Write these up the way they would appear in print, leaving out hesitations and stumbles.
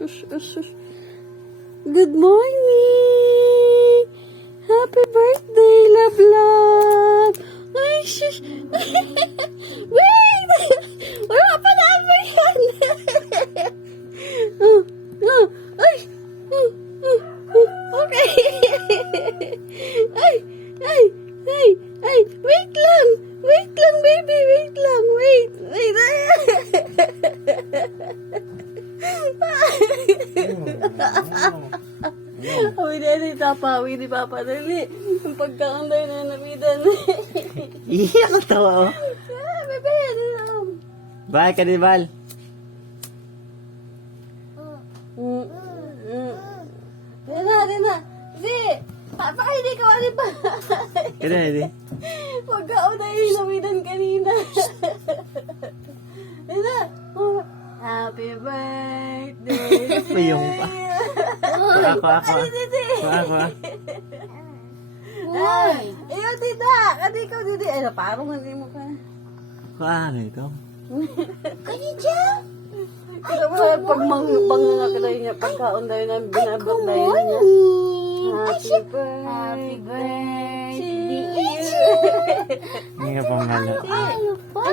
Good morning! Happy birthday, love, love! Ay, shush! Wait! Wala pa naman yan! Ay! Okay! Ay! Ay! Ay! Ay! Wait lang! Wait lang, baby! Wait lang! Wait! Wait! Uwi ni Papa, dali. Yung pagkakanday na namidan. Iyak ang tawa, oh. Bebe, Bye, Kanibal. Di na. Di. Papa, hindi ka wali pa. Kaya hindi. Pagkakanday na namidan kanina. Di na. Happy birthday. Mayong pa. Ako. Ako. Ay, ayaw, tita. Kasi ikaw, tita. Ay, parang hindi mo ka. Ano ito? Kaya dyan? Pag mangangakalay niya, pagkaunday na binabagday niya. Happy birthday to you. Hindi ka pangalo. Ayaw pa.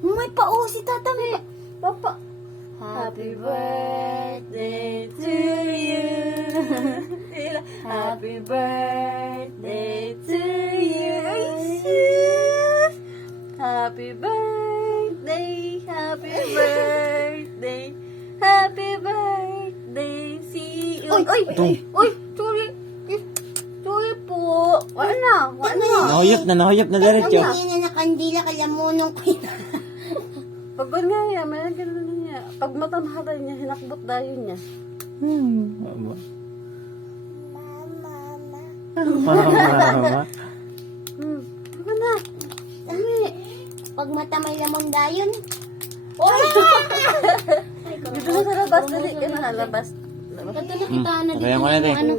May pao si tata. Papa. Happy birthday to you. Happy birthday to you. Happy birthday. Happy birthday. Happy birthday. See you. Oy, sorry. Sorry po. Wala na. Nahuyop na diretso. Kanina na kandila, kalamunong ko yun. Pag nga niya, may ganun niya. Pag matamhalan niya, hinakbot dayo niya. Mama. Ano na? Dami. Pag mata may lamon dayon. Dito na sa labas, dali ka na labas. Ito nakita na Kaya mo na, te. ano.